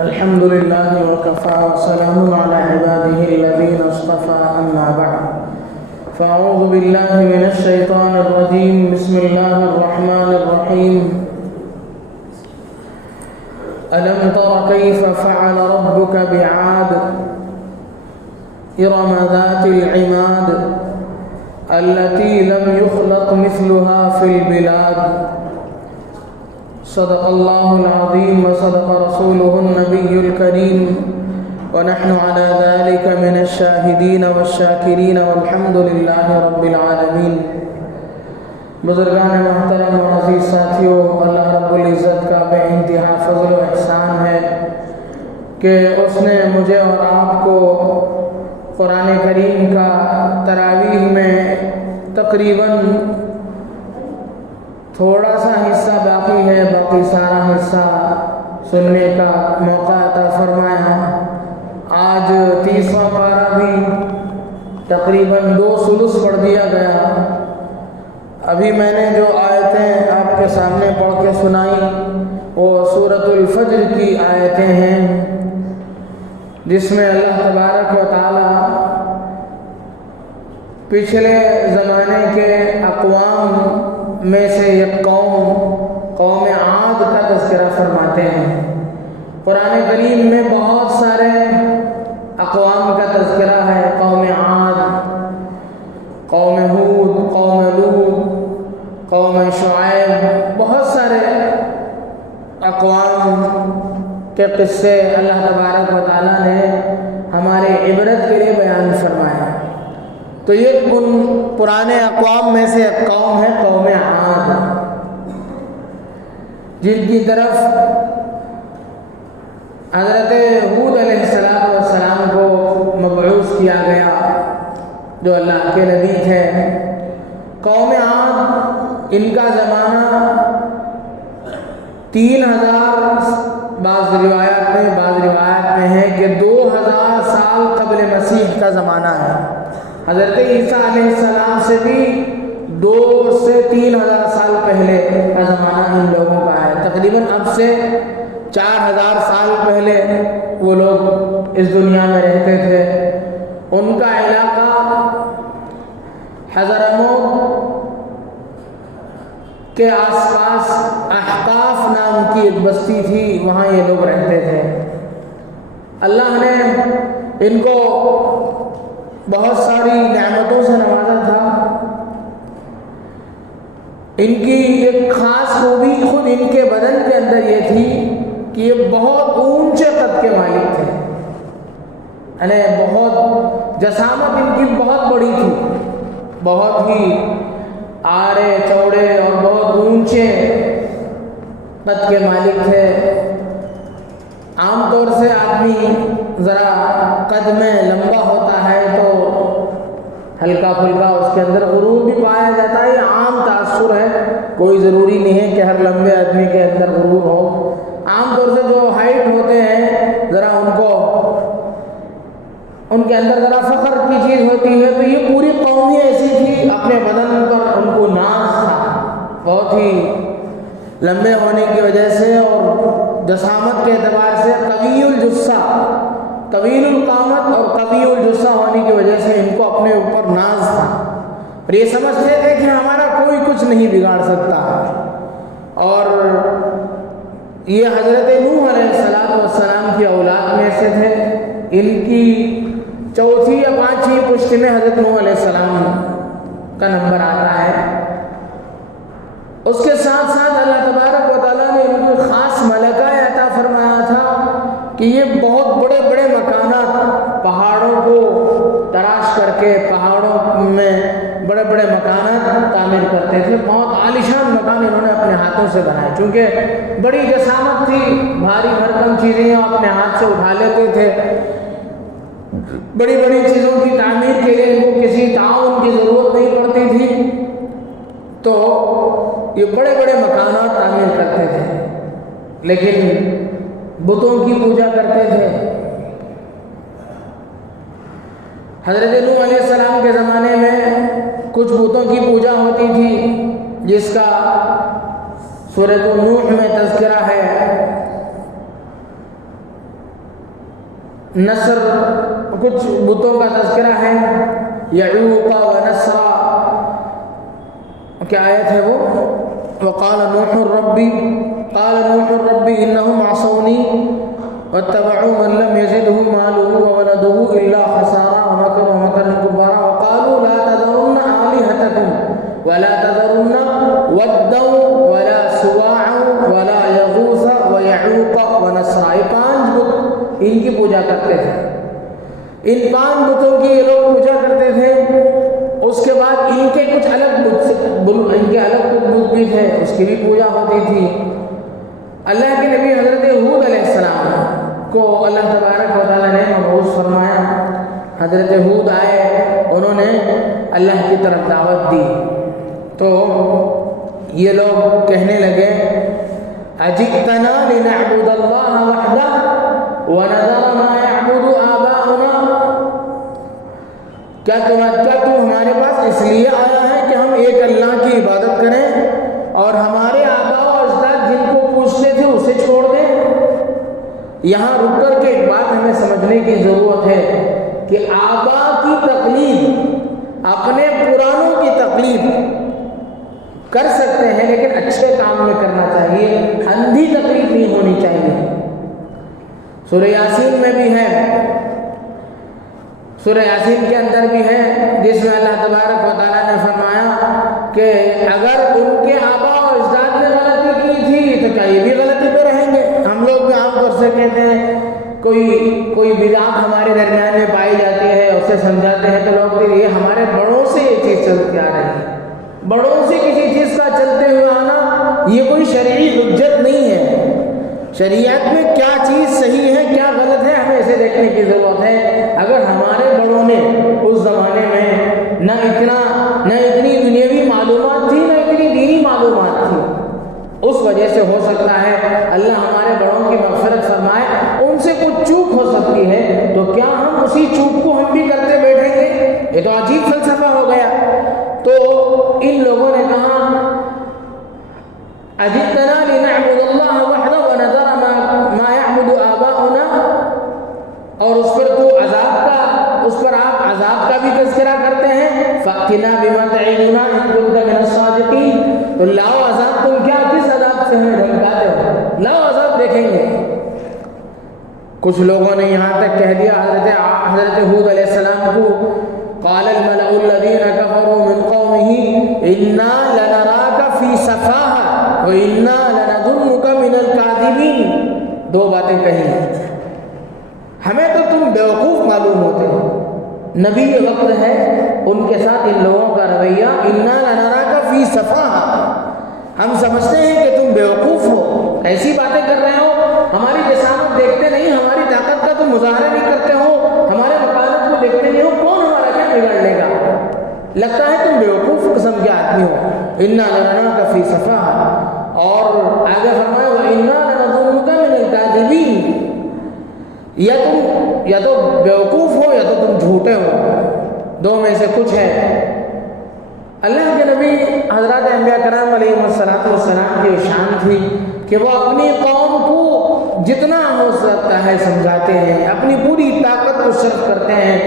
الحمد لله وكفى وسلام على عباده الذين اصطفى أما بعد فأعوذ بالله من الشيطان الرجيم بسم الله الرحمن الرحيم ألم تر كيف فعل ربك بعاد إرم ذات العماد التي لم يخلق مثلها في البلاد صدق الله العظيم وصدق رسوله النبي الكريم ونحن على ذلك من الشاهدين والشاكرين والحمد لله رب العالمين. بزرگان محترم و عزیز ساتھیوں، اللہ رب العزت کا بے انتہا فضل و احسان ہے کہ اس نے مجھے اور آپ کو قرآن کریم کا تراویح میں تقریباً تھوڑا سا حصہ باقی ہے، باقی سارا حصہ سننے کا موقع عطا فرمایا. آج 30واں پارہ بھی تقریباً 2 ثلث پڑھ دیا گیا. ابھی میں نے جو آیتیں آپ کے سامنے پڑھ کے سنائی وہ سورۃ الفجر کی آیتیں ہیں، جس میں اللہ تبارک و تعالی پچھلے زمانے کے اقوام میں سے ایک قوم عاد کا تذکرہ فرماتے ہیں. قرآن کریم میں بہت سارے اقوام کا تذکرہ ہے، قوم عاد، قوم ہود، قوم لوط، قوم شعیب، بہت سارے اقوام کے قصے اللہ تبارک و تعالیٰ نے ہمارے عبرت کے لیے بیان فرمایا. تو یہ ان پرانے اقوام میں سے ایک قوم ہے، قوم عاد، جن کی طرف حضرت ہود علیہ السلام کو مبعوث کیا گیا، جو اللہ کے نبی تھے. قوم عاد، ان کا زمانہ 3000، بعض روایات میں ہے کہ 2000 سال قبل مسیح کا زمانہ ہے. حضرت عیسیٰ علیہ السلام سے بھی 2 سے 3000 سال پہلے کا زمانہ ان لوگوں کا ہے. تقریباً اب سے 4000 سال پہلے وہ لوگ اس دنیا میں رہتے تھے. ان کا علاقہ حضرموت کے آس پاس احقاف نام کی ایک بستی تھی، وہاں یہ لوگ رہتے تھے. اللہ نے ان کو بہت ساری نعمتوں سے نوازا تھا. ان کی ایک خاص خوبی خود ان کے بدن کے اندر یہ تھی کہ یہ بہت اونچے قد کے مالک تھے، یعنی بہت جسامت ان کی بہت بڑی تھی، بہت ہی آڑے چوڑے اور بہت اونچے قد کے مالک تھے. عام طور سے آدمی ذرا قد میں لمبا ہوتا ہے تو ہلکا پھلکا اس کے اندر غرور بھی پایا جاتا ہے. یہ عام تاثر ہے، کوئی ضروری نہیں ہے کہ ہر لمبے آدمی کے اندر غرور ہو. عام طور سے جو ہائٹ ہوتے ہیں ذرا ان کے اندر ذرا فخر کی چیز ہوتی ہے. تو یہ پوری قوم ہی ایسی تھی، اپنے بدن پر ان کو ناز تھا، بہت ہی لمبے ہونے کی وجہ سے اور جسامت کے اعتبار سے قوی الجثہ، طویل القامت اور قوی الجثہ ہونے کی وجہ سے ان کو اپنے اوپر ناز تھا، اور یہ سمجھتے تھے کہ ہمارا کوئی کچھ نہیں بگاڑ سکتا. اور یہ حضرت نوح علیہ السلام کی اولاد میں سے تھے. ان کی 4تھی یا 5ویں پشت میں حضرت نوح علیہ السلام کا نمبر آتا ہے. اس کے ساتھ ساتھ اللہ تبارک و تعالیٰ نے ان کو خاص ملکہ عطا فرمایا تھا کہ یہ بہت بڑے بڑے مکانات، پہاڑوں کو تراش کر کے پہاڑوں میں بڑے بڑے مکانات تعمیر کرتے تھے. بہت عالیشان مکان انہوں نے اپنے ہاتھوں سے بنائے، چونکہ بڑی جسامت تھی، بھاری بھرکم چیزیں اپنے ہاتھ سے اٹھا لیتے تھے. بڑی بڑی چیزوں کی تعمیر کے لیے ان کو کسی تعاون کی ضرورت نہیں پڑتی تھی، تو یہ بڑے بڑے مکانات تعمیر کرتے تھے، لیکن بتوں کی پوجا کرتے تھے. حضرت نوح علیہ السلام کے زمانے میں کچھ بتوں کی پوجا ہوتی تھی، جس کا سورۃ نوح میں تذکرہ ہے. نصر کچھ بتوں کا تذکرہ ہے، یعوق و نصرا، کیا آیت ہے وہ؟ وقال نوح ربی انہم عصونی واتبعوا من لم يزده ماله وولده الا خسارا ومكروا مكرا كبارا وقالوا لا تذرن آلهتكم ولا تذرن ودا ولا سواعا ولا يغوث ويعوق ونسرا. یہ 5 بت ان کی پوجا کرتے تھے. ان 5 بتوں کی یہ لوگ پوجا کرتے تھے. اس کے بعد ان کے کچھ الگ بت بھی تھے، اس کی بھی پوجا ہوتی تھی. اللہ کے نبی حضرت ہود علیہ السلام کو اللہ تبارک و تعالیٰ نے مبعوث فرمایا. حضرت ہود آئے، انہوں نے اللہ کی طرف دعوت دی تو یہ لوگ کہنے لگے اجئتنا لنعبد اللہ وحدہ ونذر ما يعبد آباؤنا. کیا تو ہمارے پاس اس لیے آیا ہے کہ ہم ایک اللہ کی عبادت کریں اور ہمارے آباء و اجداد جن کو پوچھتے تھے اسے چھوڑ دیں؟ یہاں رک کر کے ایک بات ہمیں سمجھنے کی ضرورت ہے کہ آباء کی تقلید، اپنے پرانوں کی تقلید کر سکتے ہیں لیکن اچھے کام میں کرنا چاہیے، اندھی تقلید نہیں ہونی چاہیے. سورہ یاسین میں بھی ہے، سورہ یاسین کے اندر بھی ہے جس میں اللہ تبارک و تعالیٰ نے فرمایا کہ اگر ان کے آباء و اجداد نے غلطی کی تھی تو کیا یہ بھی غلطی پہ رہیں گے؟ ہم لوگ بھی عام طور سے کہتے ہیں کوئی بدعت ہمارے درمیان میں پائی جاتی ہے، اسے سمجھاتے ہیں تو لوگ کہتے ہیں یہ ہمارے بڑوں سے یہ چیز چلتی آ رہی ہے. بڑوں سے کسی چیز کا چلتے ہوئے آنا یہ کوئی شرعی حجت نہیں ہے. شریعت میں کیا چیز صحیح ہے کیا غلط ہے ہمیں اسے دیکھنے کی ضرورت ہے. اگر ہمارے بڑوں نے اس زمانے میں نہ اتنی دنیاوی معلومات تھی نہ اتنی دینی معلومات تھی، اس وجہ سے ہو سکتا ہے اللہ ہمارے بڑوں کی مغفرت فرمائے، ان سے کچھ چوک ہو سکتی ہے تو کیا ہم اسی چوک کو ہم بھی کرتے بیٹھیں گے؟ یہ تو عجیب فلسفہ ہو گیا. تو ان لوگوں نے کہا اجئتنا لنعبد اللہ وحدہ ونذر ما يعبد آباؤنا، اور اس پر آپ عذاب کا بھی تذکرہ کرتے ہیں. فأتنا بما تعدنا ان كنت من الصادقین. تو لاؤ عذاب، تم کیا کس عذاب سے ہمیں دھمکاتے ہو؟ لاؤ عذاب دیکھیں گے. کچھ لوگوں نے یہاں تک کہہ دیا حضرت ہود علیہ السلام کو، قال الملأ الذين كفروا من قومه إنا لنراك في سفاهة وإنا لنظنك من الكاذبين. 2 باتیں کہیں. ہمیں تو تم بیوقوف معلوم ہوتے ہو. نبی وقت ہے ان کے ساتھ ان لوگوں کا رویہ انا لنراک فی سفاہہ، ہم سمجھتے ہیں کہ تم بیوقوف ہو، ایسی باتیں کر رہے ہو، ہماری جسامت دیکھتے نہیں، ہماری طاقت کا تم مظاہرہ نہیں کرتے ہو، ہمارے مکانت کو دیکھتے نہیں ہو، کون ہمارا کیا بگاڑ لے گا؟ لگتا ہے تم بیوقوف قسم کے آدمی ہو. انا لنراک فی سفاہہ. اور آگے فرمایا وانا لنظنک من الکاذبین. یا تو بیوقوف ہو یا تو تم جھوٹے ہو، 2 میں سے کچھ ہے. اللہ کے نبی حضرات انبیاء کرام علیہ السلام کی شان تھی کہ وہ اپنی قوم کو جتنا ہو سکتا ہے سمجھاتے ہیں، اپنی پوری طاقت کو صرف کرتے ہیں،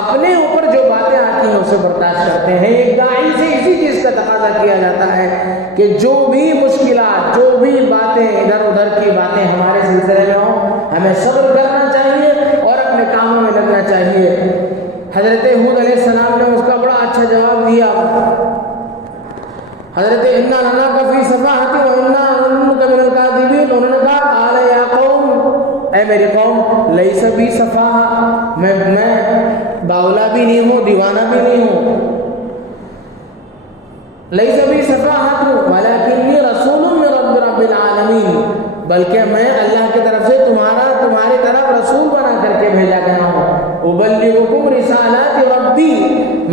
اپنے اوپر جو باتیں آتی ہیں اسے برداشت کرتے ہیں. ایک داعی سے اسی چیز کا تقاضا کیا جاتا ہے کہ جو بھی مشکلات، جو بھی باتیں ادھر ادھر کی باتیں ہمارے سلسلے میں ہوں، ہمیں صبر کرنا چاہیے اور اپنے کاموں میں لگنا چاہیے. حضرت ہود علیہ السلام نے اس کا بڑا اچھا جواب دیا. حضرت انا لنراک فی سفاہۃ وانا لنظنک من الکاذبین. انہوں نے کہا قال یا قوم، اے میری قوم، لیس بی سفاہۃ، میں باولا بھی نہیں ہوں، دیوانہ بھی نہیں ہوں. لیس بی سفاہۃ ولکنی رسول من رب العالمین، بلکہ میں اللہ کی طرف سے تمہاری طرف رسول بنا کر کے بھیجا گیا ہوں. ابلغکم رسالات ربی،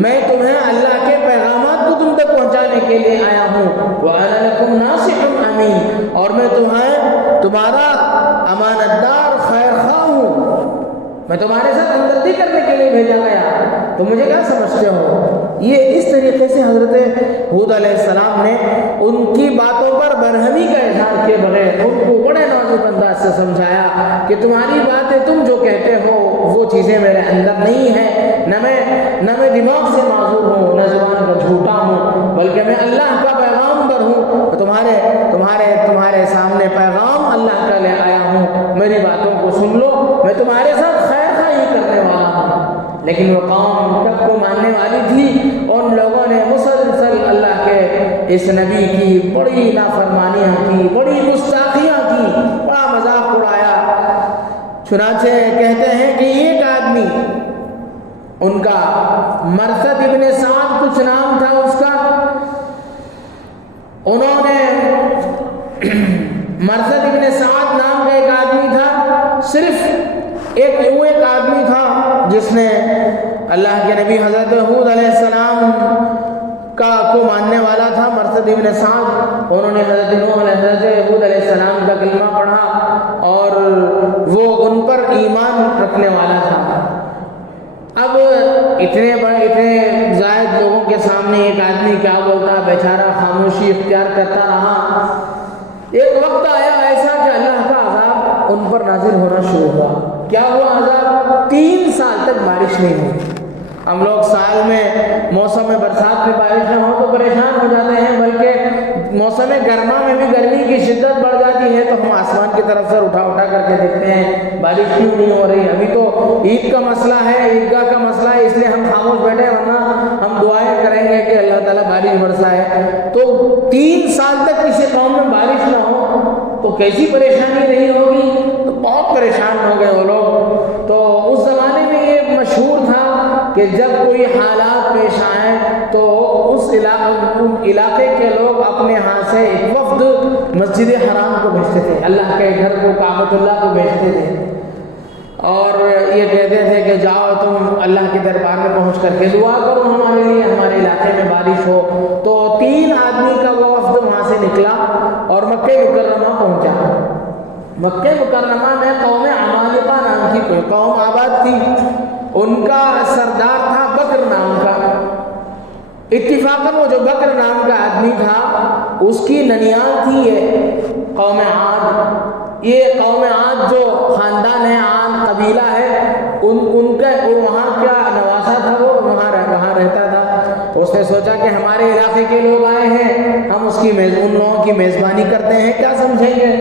میں تمہیں اللہ کے پیغامات کو تم تک پہنچانے کے لیے آیا ہوں. وانا لکم ناصح امین، اور میں تمہارا امانت دار خیر خواہ ہوں. میں تمہارے ساتھ ہمدردی کرنے کے لیے بھیجا گیا. تو مجھے کیا سمجھتے ہو؟ یہ اس طریقے سے حضرت ہود علیہ السلام نے ان کی باتوں پر برہمی کا اظہار کیے بغیر ان کو بڑے نازک انداز سے سمجھایا کہ تمہاری باتیں تم جو کہتے ہو وہ چیزیں میرے اندر نہیں ہیں، نہ میں دماغ سے معذور ہوں، نہ زبان کا جھوٹا ہوں، بلکہ میں اللہ کا پیغامبر ہوں، تمہارے سامنے پیغام اللہ کا لے آیا ہوں، میری باتوں کو سن لو، میں تمہارے ساتھ خیر خواہی کرنے والا ہوں۔ لیکن وہ قوم کب کو ماننے والی تھی، ان لوگوں نے مسلسل اللہ کے اس نبی کی بڑی نافرمانیاں کی، بڑی گستاخیاں کی، بڑا مذاق اڑایا۔ چنانچہ کہتے ہیں کہ ایک آدمی، ان کا مرثد ابن سعد کچھ نام تھا اس کا، انہوں نے مرثد ابن سعد نام کا ایک آدمی تھا، صرف ایک آدمی تھا جس نے اللہ کے نبی حضرت ہود علیہ السلام کو ماننے والا تھا، مرثد ابن سعد۔ انہوں نے حضرت ہود علیہ السلام کا کلمہ پڑھا اور وہ ان پر ایمان رکھنے والا تھا۔ اب اتنے زائد لوگوں کے سامنے ایک آدمی کیا بولتا، بیچارہ خاموشی اختیار کرتا رہا۔ ایک وقت آیا ایسا کہ اللہ کا عذاب ان پر نازل ہونا شروع ہوا۔ کیا ہوا عذاب؟ 3 سال تک بارش نہیں ہوئی۔ ہم لوگ سال میں موسم برسات میں بارش نہ ہو تو پریشان ہو جاتے ہیں، بلکہ موسم گرما میں بھی گرمی کی شدت بڑھ جاتی ہے تو ہم آسمان کی طرف سے اٹھا کر کے دیکھتے ہیں بارش کیوں نہیں ہو رہی۔ ابھی تو عید کا مسئلہ ہے، عیدگاہ کا مسئلہ ہے، اس لیے ہم خاموش بیٹھے، ورنہ ہم دعائیں کریں گے کہ اللہ تعالیٰ بارش برسائے۔ تو 3 سال تک کسی قوم میں بارش نہ ہو تو کیسی پریشانی رہی ہوگی، تو بہت پریشان ہو گئے وہ لوگ۔ تو اس زمانے میں یہ مشہور تھا کہ جب کوئی حالات پیش آئیں تو اس علاقے کے لوگ اپنے ہاں سے ایک وفد مسجد حرام کو بھیجتے تھے، اللہ کے گھر کو، کعبۃ اللہ کو بھیجتے تھے، اور یہ کہتے تھے کہ جاؤ تم اللہ کے دربار میں پہنچ کر کے دعا کرو ہمارے لیے، ہمارے علاقے میں بارش ہو۔ تو 3 آدمی کا وہ وفد وہاں سے نکلا اور مکہ مکرمہ پہنچا۔ مکہ مکرمہ میں قوم عمالقہ نام کی کوئی قوم آباد تھی، ان کا سردار تھا بکر نام کا۔ اتفاقاً وہ جو بکر نام کا آدمی تھا اس کی ننیال تھی یہ قوم عاد۔ یہ قوم عاد جو خاندان ہے، عاد قبیلہ ہے، ان کا وہاں کیا نواسا تھا، وہ وہاں رہتا تھا۔ اس نے سوچا کہ ہمارے علاقے کے لوگ آئے ہیں، ہم ان لوگوں کی میزبانی کرتے ہیں، کیا سمجھیں گے؟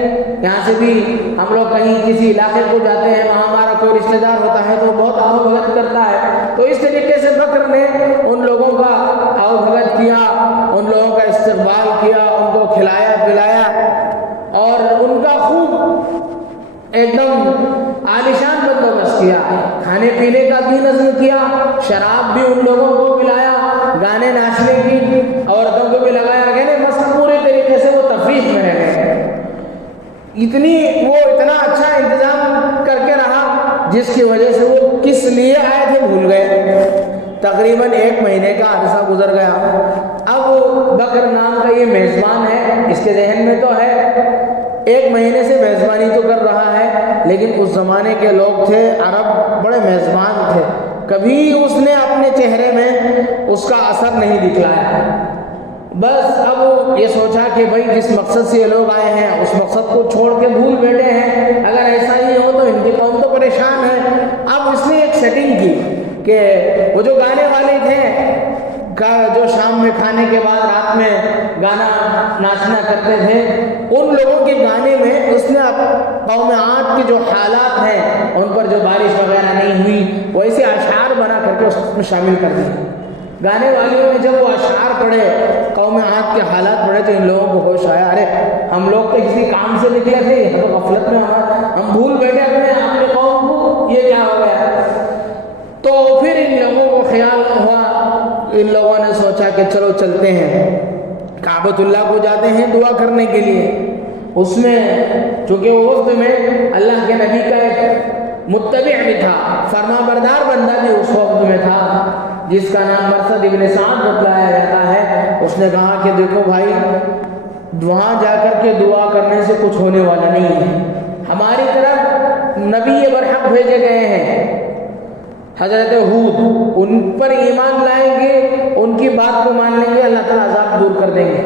یہاں سے بھی ہم لوگ کہیں کسی علاقے کو جاتے ہیں، وہاں ہمارا کوئی رشتہ دار ہوتا ہے تو بہت آؤ بھگت کرتا ہے۔ تو اس طریقے سے بکر نے ان لوگوں کا آؤ بھگت کیا، ان لوگوں کا استقبال کیا، ان کو کھلایا پلایا اور ان کا خوب ایک دم عالیشان بندوبست کیا، کھانے پینے کا بھی نظم کیا، شراب بھی ان لوگوں کو پلایا، گانے ناچنے کی عورتوں کو بھی لگایا گیا، مثلا پورے طریقے سے وہ تفریح میں رہ گئے۔ اتنا اچھا انتظام کر کے رہا جس کی وجہ سے وہ کس لیے آئے تھے بھول گئے۔ تقریباً 1 مہینے کا عرصہ گزر گیا۔ اب بکر نام کا یہ میزبان ہے، اس کے ذہن میں تو ہے 1 مہینے سے میزبانی تو کر رہا ہے، لیکن اس زمانے کے لوگ تھے عرب، بڑے میزبان تھے، کبھی اس نے اپنے چہرے میں اس کا اثر نہیں دکھلایا۔ بس اب یہ سوچا کہ بھائی جس مقصد سے یہ لوگ آئے ہیں اس مقصد کو چھوڑ کے بھول بیٹھے ہیں، اگر ایسا ہی ہو تو ان کی قوم تو پریشان ہے۔ اب اس نے ایک سیٹنگ کی کہ وہ جو گانے والے تھے جو شام میں کھانے کے بعد رات میں گانا ناچنا کرتے تھے، ان لوگوں کے گانے میں اس نے قوم عاد کے جو حالات ہیں ان پر جو بارش وغیرہ نہیں ہوئی ویسے اشعار بنا کر کے اس میں شامل کر دیے۔ گانے والوں نے جب وہ اشعار پڑھے، قوم عاد کے حالات پڑھے، تو ان لوگوں کو ہوش آیا، ارے ہم لوگ تو کسی کام سے نکلے تھے، ہم غفلت میں ہم بھول بیٹھے اپنے قوم کو، یہ کیا ہو گیا؟ تو پھر ان لوگوں کو خیال ہوا، ان لوگوں نے سوچا کہ چلو چلتے ہیں کعبۃ اللہ کو جاتے ہیں دعا کرنے کے لیے۔ اس میں چونکہ وہ وقت میں اللہ کے نبی کا ایک متبع بھی تھا، فرما بردار بندہ بھی اس وقت میں تھا، جس کا نام مرثد ابن سعد بتلایا جاتا ہے۔ اس نے کہا کہ دیکھو بھائی، وہاں جا کر کے دعا کرنے سے کچھ ہونے والا نہیں ہے، ہماری طرف نبی برحق بھیجے گئے ہیں، حضرت ہود، ان پر ایمان لائیں گے، ان کی بات کو مان لیں گے، اللہ تعالیٰ عذاب دور کر دیں گے۔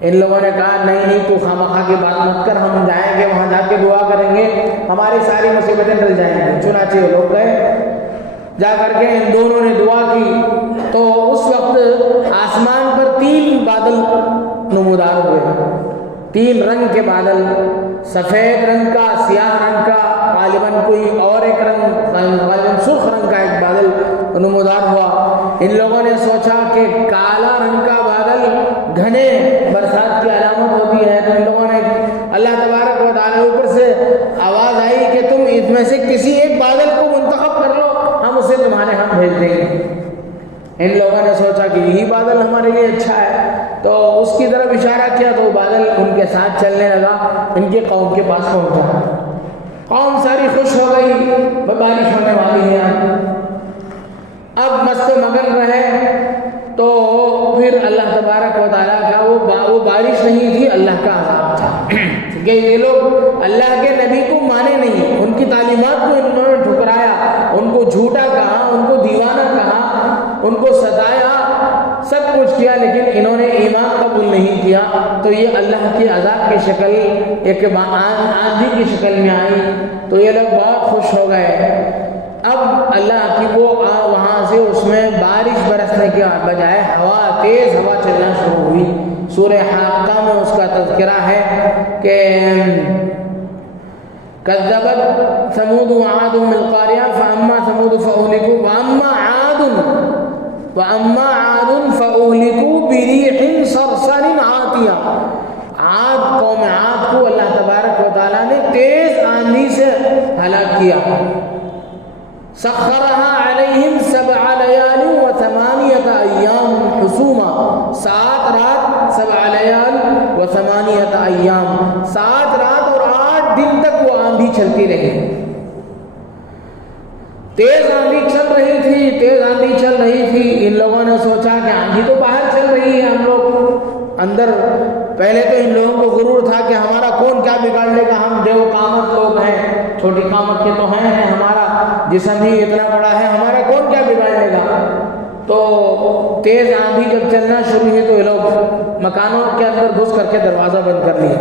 ان لوگوں نے کہا نہیں تو خامخواہ کی بات مت کر، ہم جائیں گے وہاں جا کے دعا کریں گے، ہماری ساری مصیبتیں ٹل جائیں گی۔ چنانچہ وہ لوگ گئے، جا کر کے ان دونوں نے دعا کی تو اس وقت آسمان پر 3 بادل نمودار ہوئے، 3 رنگ کے بادل، سفید رنگ کا، سیاہ رنگ کا، غالباً کوئی اور ایک رنگ، غالباً سرخ رنگ کا ایک بادل نمودار ہوا۔ ان لوگوں نے سوچا کہ کالا رنگ کا بادل گھنے برسات کی علامت ہوتی ہے، تو ان لوگوں نے اللہ تبارک و تعالیٰ اوپر سے آواز آئی کہ تم اس میں سے کسی ایک بادل کو منتخب کر لو، ہم اسے تمہارے ہاں بھیج دیں گے۔ ان لوگوں نے سوچا کہ یہی بادل ہمارے لیے اچھا ہے، تو اس کی طرف اشارہ کیا تو وہ بادل ان کے ساتھ چلنے لگا، ان کے قوم کے پاس پہنچا۔ قوم ساری خوش ہو گئی، بارش ہونے والی ہے، اب مست مگن رہے۔ تو پھر اللہ تبارک و تعالیٰ کا وہ بارش نہیں تھی، اللہ کا عذاب تھا، کہ یہ لوگ اللہ کے نبی کو مانے نہیں، ان کی تعلیمات کو انہوں نے ٹھکرایا، ان کو جھوٹا کہا، ان کو دیوانہ کہا، ان کو ستایا، سب کچھ کیا، لیکن انہوں نے ایمان قبول نہیں کیا۔ تو یہ اللہ کے عذاب کی شکل ایک آندھی کی شکل میں آئی، تو یہ لوگ بہت خوش ہو گئے۔ اب اللہ کی وہ وہاں سے اس میں بارش برسنے کے بجائے ہوا، تیز ہوا چلنا شروع ہوئی۔ سورہ حاقہ میں اس کا تذکرہ ہے کہ کذبت ثمود وعاد بالقاریہ فاما ثمود فاہلکوا واما عاد فاہلکوا بریح صرصر عاتیہ۔ عاد، قوم عاد کو اللہ تبارک و تعالیٰ نے تیز آندھی سے ہلاک کیا۔ سخرها علیہم 7 لیال و8 ایام حسوما، 7 رات 7 لیال و8 ایام، 7 رات اور 8 دن تک وہ آندھی چلتی رہی۔ تیز آندھی چل رہی تھی، تیز آندھی چل رہی تھی۔ ان لوگوں نے سوچا کہ آندھی تو باہر چل رہی ہے، ہم لوگ اندر، پہلے تو ان لوگوں کو غرور تھا کہ ہمارا کون کیا بگاڑ لے گا، ہم دیو قامت لوگ ہیں، چھوٹی قامت کے تو ہیں، ہمارا جسم ہی اتنا بڑا ہے، ہمارا کون کیا بگاڑ لے گا۔ تو تیز آندھی جب چلنا شروع ہوئی تو یہ لوگ مکانوں کے اندر گھس کر کے دروازہ بند کر لیا۔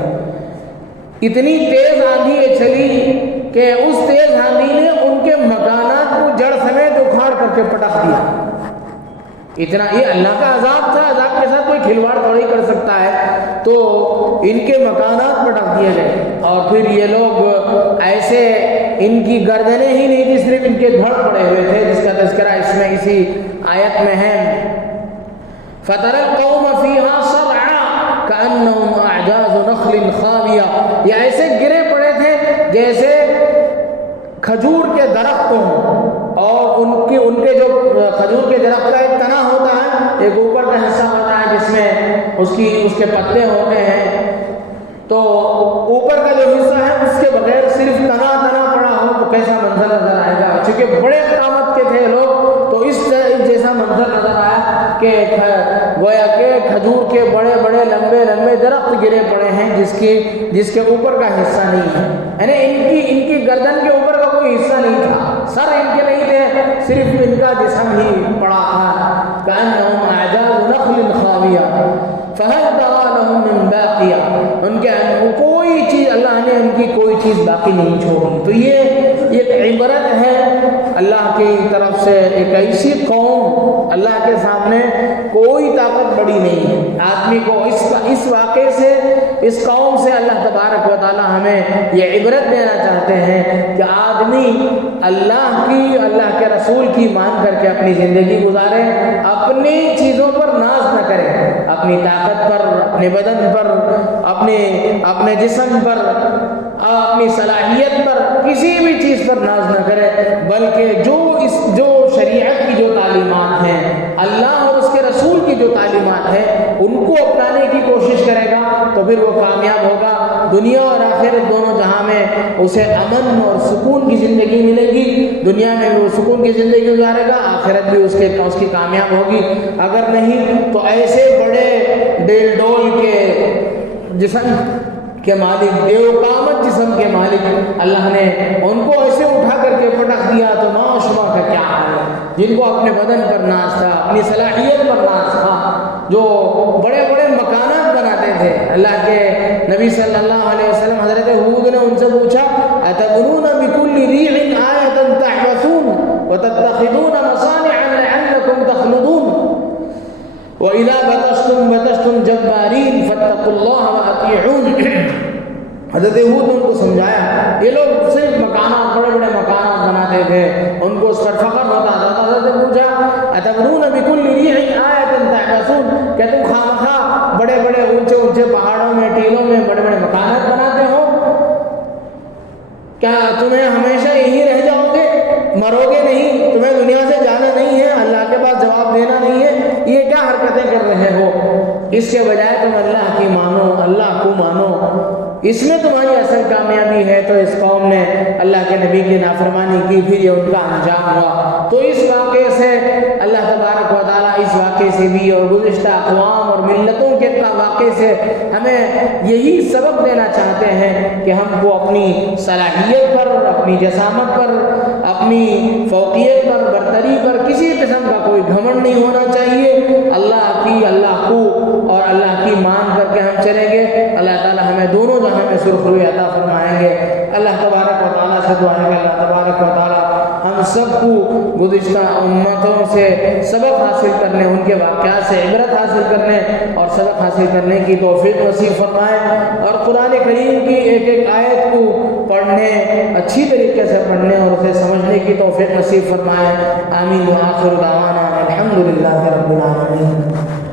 اتنی تیز آندھی یہ چلی کہ اس تیز آندھی نے ان کے مکانات کو جڑ سمیت اکھاڑ کر کے پٹخ دیا۔ اتنا، یہ اللہ کا عذاب تھا، عذاب کے ساتھ کوئی کھلواڑ تھوڑی کر سکتا ہے۔ تو ان کے مکانات پٹخ دیے گئے، اور پھر یہ لوگ ایسے، ان کی گردنیں ہی نہیں تھی، صرف ان کے دھڑ پڑے ہوئے تھے، جس کا تذکرہ اس میں اسی آیت میں ہے۔ فَتَرَى الْقَوْمَ فِيهَا صَرْعَىٰ كَأَنَّهُمْ أَعْجَازُ نَخْلٍ خَاوِيَةٍ، یہ ایسے گرے پڑے تھے جیسے کھجور کے درخت ہوں، اور ان کے جو کھجور کے درخت کا ایک تنا ہوتا ہے، ایک اوپر کا حصہ ہوتا ہے جس میں اس کے پتے ہوتے ہیں، تو اوپر کا جو حصہ ہے اس کے بغیر صرف تنا پڑا ہو تو کیسا منظر نظر آئے گا۔ چونکہ بڑے قامت کے تھے لوگ، تو اس جیسا منظر نظر آیا کہ گویا کہ کھجور کے بڑے بڑے لمبے درخت گرے پڑے ہیں جس کے اوپر کا حصہ نہیں ہے، یعنی ان کی گردن کے اوپر کا کوئی حصہ نہیں تھا، سر ان کے نہیں تھے، صرف ان کا جسم ہی پڑا تھا۔ كأنهم أعجاز نخل خاوية فهل ترى لهم من باقية، ان کے کوئی چیز، اللہ نے ان کی کوئی چیز باقی نہیں چھوڑی۔ تو یہ ایک عبرت ہے اللہ کی طرف سے، ایک ایسی قوم، اللہ کے سامنے کوئی طاقت بڑی نہیں ہے۔ آدمی کو اس واقعے سے، اس قوم سے اللہ تبارک و تعالی ہمیں یہ عبرت دینا چاہتے ہیں کہ آدمی اللہ کے رسول کی مان کر کے اپنی زندگی گزارے، اپنی چیزوں پر ناز نہ کرے، اپنی طاقت پر، اپنے بدن پر، اپنے جسم پر، اپنی صلاحیت پر، کسی بھی چیز پر ناز نہ کرے، بلکہ جو شریعت کی جو تعلیمات ہیں، اللہ اور اس کے رسول کی جو تعلیمات ہیں، ان کو اپنانے کی کوشش کرے گا تو پھر وہ کامیاب ہوگا۔ دنیا اور آخرت دونوں جہاں میں اسے امن اور سکون کی زندگی ملے گی، دنیا میں وہ سکون کی زندگی گزارے گا، آخرت بھی اس کی کامیاب ہوگی۔ اگر نہیں تو ایسے بڑے ڈیل ڈول کے جسم کے مالک، دیو قامت جسم کے مالک، اللہ نے ان کو ایسے اٹھا کر کے پٹخ دیا تو معاشرہ کا کیا جن کو اپنے بدن پر ناز تھا، اپنی صلاحیت پر ناز تھا، جو بڑے بڑے مکانات بناتے تھے۔ اللہ کے نبی صلی اللہ علیہ وسلم حضرت ہود نے ان سے پوچھا اتبنون بکل ریع آیۃ تعبثون وتتخذون مصانع لعلکم تخلدون وَإِذَا بَطَشْتُمْ بَطَشْتُمْ جَبَّارِينَ فَاتَّقُوا اللَّهَ وَأَطِيعُونِ۔ حضرت ہود نے ان کو سمجھایا، یہ لوگ صرف مکانات، بڑے بڑے مکانات بناتے تھے، ان کو اس پر فخر ہوتا تھا۔ حضرت نے پوچھا اتبنون بکل ریع آیۃ تعبثون، کہ تم خامخواہ بڑے بڑے اونچے اونچے پہاڑوں میں، ٹیلوں میں بڑے بڑے مکانات بناتے ہو؟ کیا تمہیں ہمیشہ یہی رہ جاؤ گے؟ مرو گے نہیں؟ تمہیں دنیا سے جانا نہیں ہے؟ اللہ کے پاس جواب دینا نہیں ہے؟ یہ کیا حرکتیں کر رہے ہو؟ اس کے بجائے تم اللہ کی مانو، اللہ کو مانو، اس میں تمہاری اصل کامیابی ہے۔ تو اس قوم نے اللہ کے نبی کی نافرمانی کی، پھر یہ ان کا انجام ہوا۔ تو اس واقعے سے اللہ تبارک و تعالیٰ اس واقعے سے بھی اور گزشتہ اقوام اور ملتوں کے واقعے سے ہمیں یہی سبق دینا چاہتے ہیں کہ ہم کو اپنی صلاحیت پر، اپنی جسامت پر، اپنی فوقیت پر، برتری پر کسی قسم کا کوئی گھمنڈ نہیں ہونا چاہیے۔ اللہ کو اور اللہ کی مان کر کے ہم چلیں گے، اللہ تعالیٰ ہمیں دونوں جہاں میں سرخ روی عطا فرمائیں گے۔ اللہ تبارک و تعالیٰ سے دعا ہے کہ اللہ تبارک و تعالیٰ ہم سب کو گزشتہ امتوں سے سبق حاصل کرنے، ان کے واقعات سے عبرت حاصل کرنے اور سبق حاصل کرنے کی توفیق نصیب فرمائے، اور قرآن کریم کی ایک ایک آیت کو پڑھنے، اچھی طریقے سے پڑھنے اور اسے سمجھنے کی توفیق نصیب فرمائے۔ آمین۔ وآخر دعوانا الحمدللہ رب العالمین۔